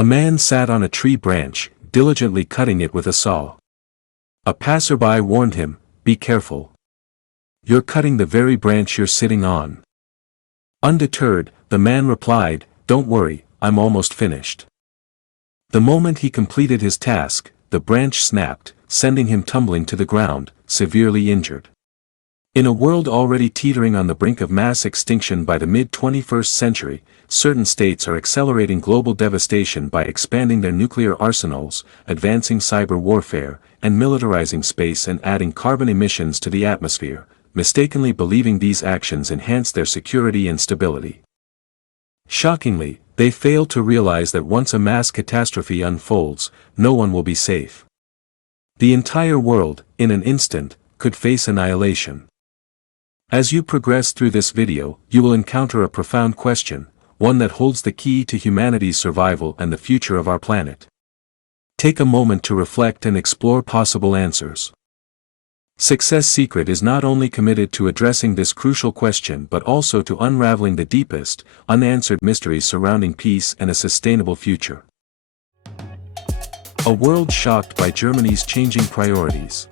A man sat on a tree branch, diligently cutting it with a saw. A passerby warned him, "Be careful. You're cutting the very branch you're sitting on." Undeterred, the man replied, "Don't worry, I'm almost finished." The moment he completed his task, the branch snapped, sending him tumbling to the ground, severely injured. In a world already teetering on the brink of mass extinction by the mid-21st century, certain states are accelerating global devastation by expanding their nuclear arsenals, advancing cyber warfare, and militarizing space and adding carbon emissions to the atmosphere, mistakenly believing these actions enhance their security and stability. Shockingly, they fail to realize that once a mass catastrophe unfolds, no one will be safe. The entire world, in an instant, could face annihilation. As you progress through this video, you will encounter a profound question, one that holds the key to humanity's survival and the future of our planet. Take a moment to reflect and explore possible answers. Success Secret is not only committed to addressing this crucial question but also to unraveling the deepest, unanswered mysteries surrounding peace and a sustainable future. A world shocked by Germany's changing priorities.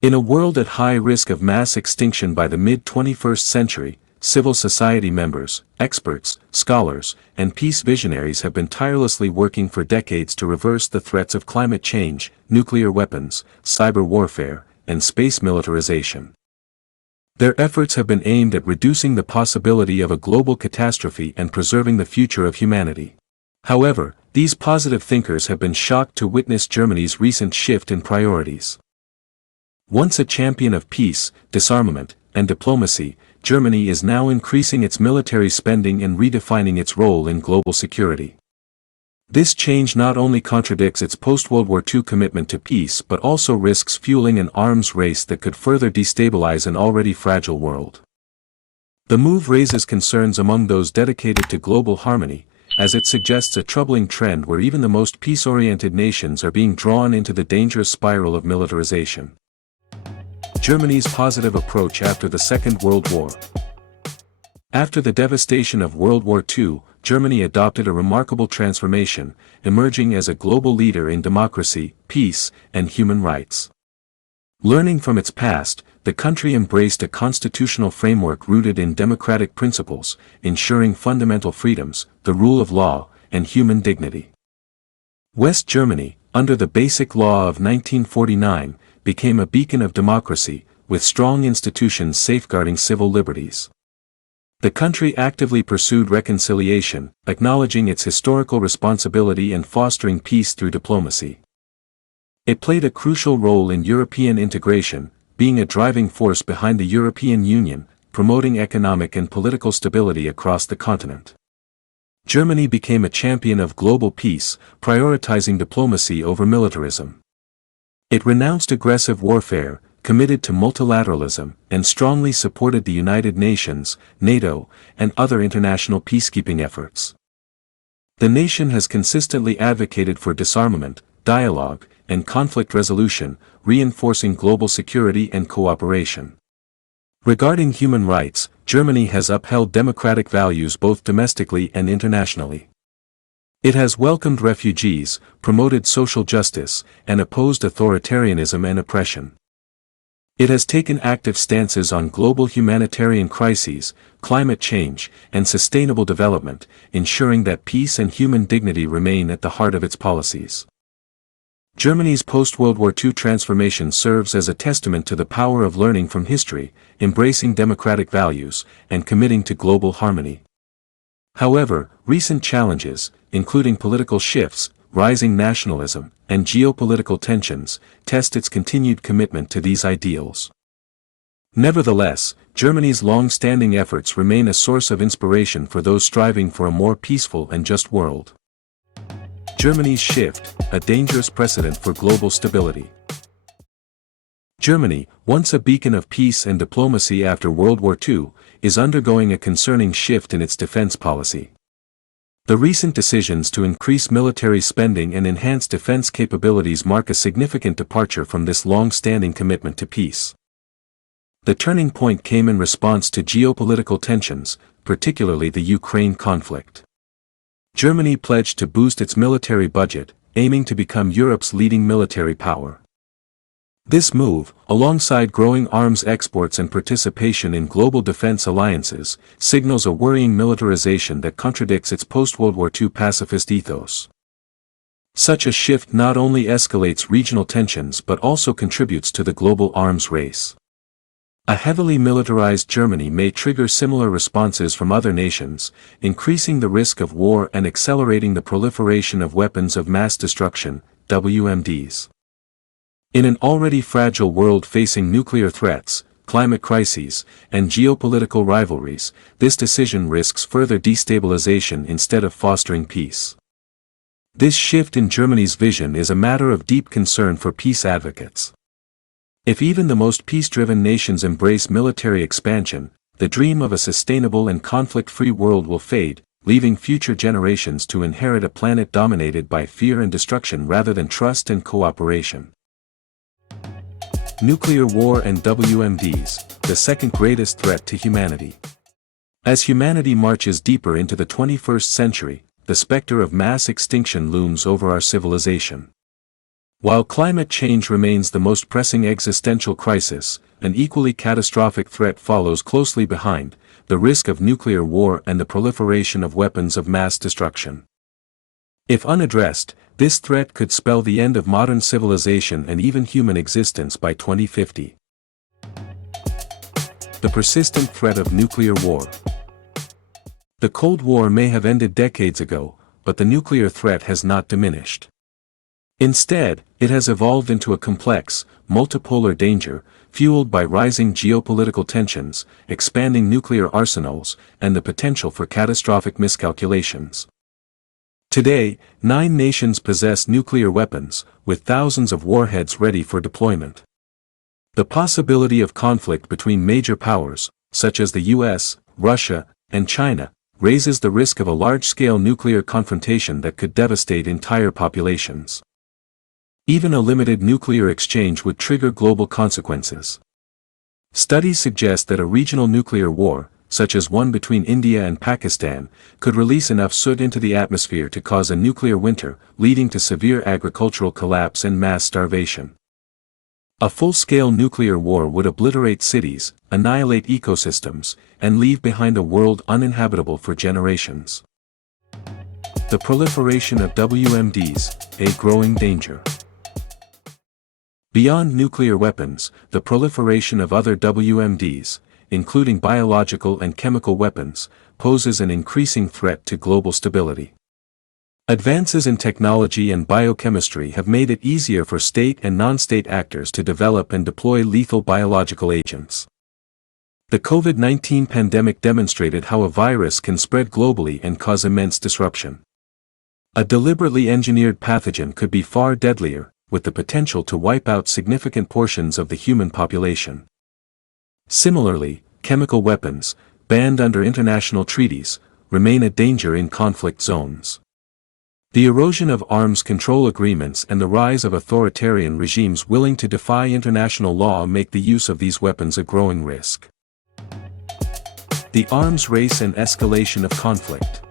In a world at high risk of mass extinction by the mid-21st century, civil society members, experts, scholars, and peace visionaries have been tirelessly working for decades to reverse the threats of climate change, nuclear weapons, cyber warfare, and space militarization. Their efforts have been aimed at reducing the possibility of a global catastrophe and preserving the future of humanity. However, these positive thinkers have been shocked to witness Germany's recent shift in priorities. Once a champion of peace, disarmament, and diplomacy, Germany is now increasing its military spending and redefining its role in global security. This change not only contradicts its post-World War II commitment to peace but also risks fueling an arms race that could further destabilize an already fragile world. The move raises concerns among those dedicated to global harmony, as it suggests a troubling trend where even the most peace-oriented nations are being drawn into the dangerous spiral of militarization. Germany's positive approach after the Second World War. After the devastation of World War II, Germany adopted a remarkable transformation, emerging as a global leader in democracy, peace, and human rights. Learning from its past, the country embraced a constitutional framework rooted in democratic principles, ensuring fundamental freedoms, the rule of law, and human dignity. West Germany, under the Basic Law of 1949, became a beacon of democracy, with strong institutions safeguarding civil liberties. The country actively pursued reconciliation, acknowledging its historical responsibility and fostering peace through diplomacy. It played a crucial role in European integration, being a driving force behind the European Union, promoting economic and political stability across the continent. Germany became a champion of global peace, prioritizing diplomacy over militarism. It renounced aggressive warfare, committed to multilateralism, and strongly supported the United Nations, NATO, and other international peacekeeping efforts. The nation has consistently advocated for disarmament, dialogue, and conflict resolution, reinforcing global security and cooperation. Regarding human rights, Germany has upheld democratic values both domestically and internationally. It has welcomed refugees, promoted social justice, and opposed authoritarianism and oppression. It has taken active stances on global humanitarian crises, climate change, and sustainable development, ensuring that peace and human dignity remain at the heart of its policies. Germany's post-World War II transformation serves as a testament to the power of learning from history, embracing democratic values, and committing to global harmony. However, recent challenges, including political shifts, rising nationalism, and geopolitical tensions, test its continued commitment to these ideals. Nevertheless, Germany's long-standing efforts remain a source of inspiration for those striving for a more peaceful and just world. Germany's shift, a dangerous precedent for global stability. Germany, once a beacon of peace and diplomacy after World War II, is undergoing a concerning shift in its defense policy. The recent decisions to increase military spending and enhance defense capabilities mark a significant departure from this long-standing commitment to peace. The turning point came in response to geopolitical tensions, particularly the Ukraine conflict. Germany pledged to boost its military budget, aiming to become Europe's leading military power. This move, alongside growing arms exports and participation in global defense alliances, signals a worrying militarization that contradicts its post-World War II pacifist ethos. Such a shift not only escalates regional tensions but also contributes to the global arms race. A heavily militarized Germany may trigger similar responses from other nations, increasing the risk of war and accelerating the proliferation of weapons of mass destruction, WMDs. In an already fragile world facing nuclear threats, climate crises, and geopolitical rivalries, this decision risks further destabilization instead of fostering peace. This shift in Germany's vision is a matter of deep concern for peace advocates. If even the most peace-driven nations embrace military expansion, the dream of a sustainable and conflict-free world will fade, leaving future generations to inherit a planet dominated by fear and destruction rather than trust and cooperation. Nuclear war and WMDs, the second greatest threat to humanity. As humanity marches deeper into the 21st century, the specter of mass extinction looms over our civilization. While climate change remains the most pressing existential crisis, an equally catastrophic threat follows closely behind: the risk of nuclear war and the proliferation of weapons of mass destruction. If unaddressed, this threat could spell the end of modern civilization and even human existence by 2050. The persistent threat of nuclear war. The Cold War may have ended decades ago, but the nuclear threat has not diminished. Instead, it has evolved into a complex, multipolar danger, fueled by rising geopolitical tensions, expanding nuclear arsenals, and the potential for catastrophic miscalculations. Today, 9 nations possess nuclear weapons, with thousands of warheads ready for deployment. The possibility of conflict between major powers, such as the US, Russia, and China, raises the risk of a large-scale nuclear confrontation that could devastate entire populations. Even a limited nuclear exchange would trigger global consequences. Studies suggest that a regional nuclear war, such as one between India and Pakistan, could release enough soot into the atmosphere to cause a nuclear winter, leading to severe agricultural collapse and mass starvation. A full-scale nuclear war would obliterate cities, annihilate ecosystems, and leave behind a world uninhabitable for generations. The proliferation of WMDs, a growing danger. Beyond nuclear weapons, the proliferation of other WMDs, including biological and chemical weapons, poses an increasing threat to global stability. Advances in technology and biochemistry have made it easier for state and non-state actors to develop and deploy lethal biological agents. The COVID-19 pandemic demonstrated how a virus can spread globally and cause immense disruption. A deliberately engineered pathogen could be far deadlier, with the potential to wipe out significant portions of the human population. Similarly, chemical weapons, banned under international treaties, remain a danger in conflict zones. The erosion of arms control agreements and the rise of authoritarian regimes willing to defy international law make the use of these weapons a growing risk. The arms race and escalation of conflict.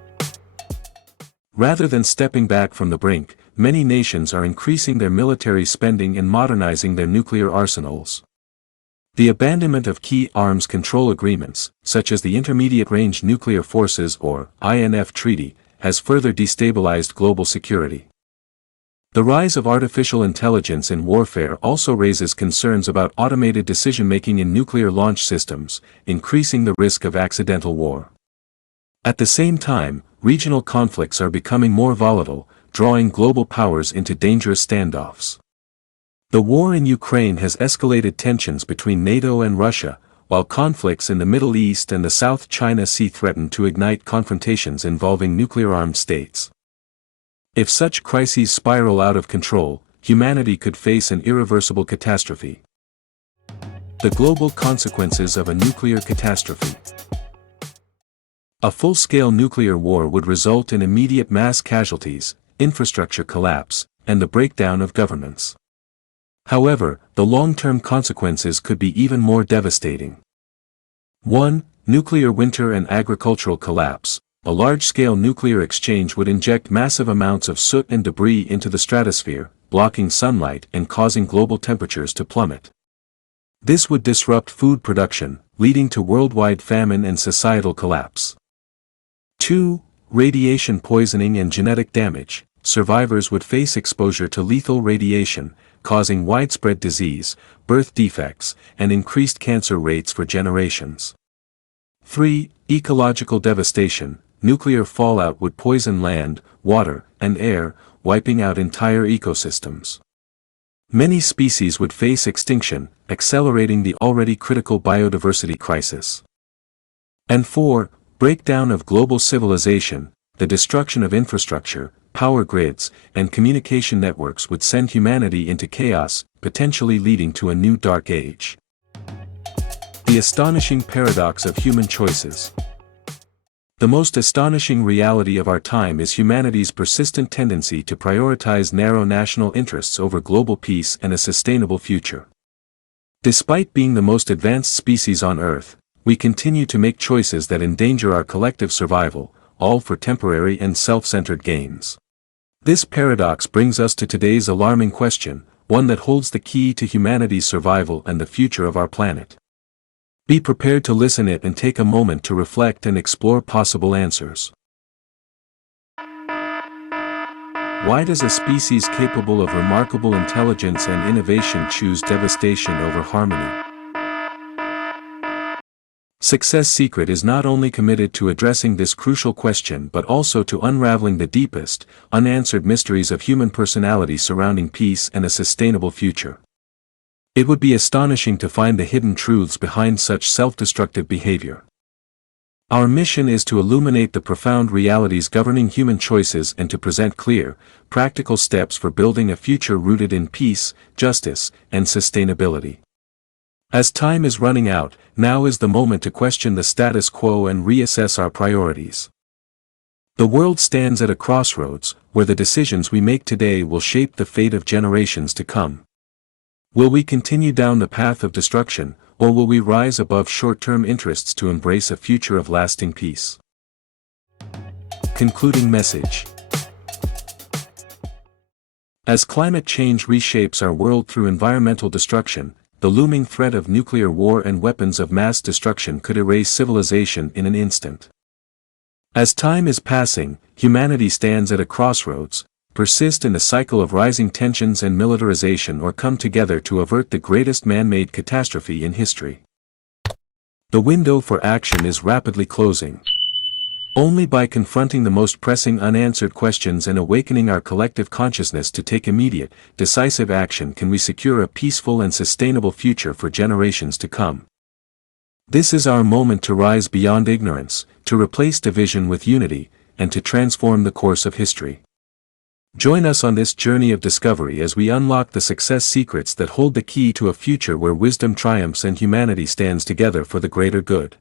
Rather than stepping back from the brink, many nations are increasing their military spending and modernizing their nuclear arsenals. The abandonment of key arms control agreements, such as the Intermediate Range Nuclear Forces or INF Treaty, has further destabilized global security. The rise of artificial intelligence in warfare also raises concerns about automated decision-making in nuclear launch systems, increasing the risk of accidental war. At the same time, regional conflicts are becoming more volatile, drawing global powers into dangerous standoffs. The war in Ukraine has escalated tensions between NATO and Russia, while conflicts in the Middle East and the South China Sea threaten to ignite confrontations involving nuclear-armed states. If such crises spiral out of control, humanity could face an irreversible catastrophe. The global consequences of a nuclear catastrophe. A full-scale nuclear war would result in immediate mass casualties, infrastructure collapse, and the breakdown of governments. However, the long-term consequences could be even more devastating. 1. Nuclear winter and agricultural collapse. a large-scale nuclear exchange would inject massive amounts of soot and debris into the stratosphere, blocking sunlight and causing global temperatures to plummet. This would disrupt food production, leading to worldwide famine and societal collapse. 2. Radiation poisoning and genetic damage. Survivors would face exposure to lethal radiation, causing widespread disease, birth defects, and increased cancer rates for generations. 3. Ecological devastation. Nuclear fallout would poison land, water, and air, wiping out entire ecosystems. Many species would face extinction, accelerating the already critical biodiversity crisis. And 4. Breakdown of global civilization. The destruction of infrastructure, power grids, and communication networks would send humanity into chaos, potentially leading to a new dark age. The astonishing paradox of human choices. The most astonishing reality of our time is humanity's persistent tendency to prioritize narrow national interests over global peace and a sustainable future. Despite being the most advanced species on Earth, we continue to make choices that endanger our collective survival, all for temporary and self-centered gains. This paradox brings us to today's alarming question, one that holds the key to humanity's survival and the future of our planet. Be prepared to listen it and take a moment to reflect and explore possible answers. Why does a species capable of remarkable intelligence and innovation choose devastation over harmony? Success Secret is not only committed to addressing this crucial question but also to unraveling the deepest, unanswered mysteries of human personality surrounding peace and a sustainable future. It would be astonishing to find the hidden truths behind such self-destructive behavior. Our mission is to illuminate the profound realities governing human choices and to present clear, practical steps for building a future rooted in peace, justice, and sustainability. As time is running out, now is the moment to question the status quo and reassess our priorities. The world stands at a crossroads, where the decisions we make today will shape the fate of generations to come. Will we continue down the path of destruction, or will we rise above short-term interests to embrace a future of lasting peace? Concluding message. As climate change reshapes our world through environmental destruction, the looming threat of nuclear war and weapons of mass destruction could erase civilization in an instant. As time is passing, humanity stands at a crossroads, persist in the cycle of rising tensions and militarization, or come together to avert the greatest man-made catastrophe in history. The window for action is rapidly closing. Only by confronting the most pressing unanswered questions and awakening our collective consciousness to take immediate, decisive action can we secure a peaceful and sustainable future for generations to come. This is our moment to rise beyond ignorance, to replace division with unity, and to transform the course of history. Join us on this journey of discovery as we unlock the success secrets that hold the key to a future where wisdom triumphs and humanity stands together for the greater good.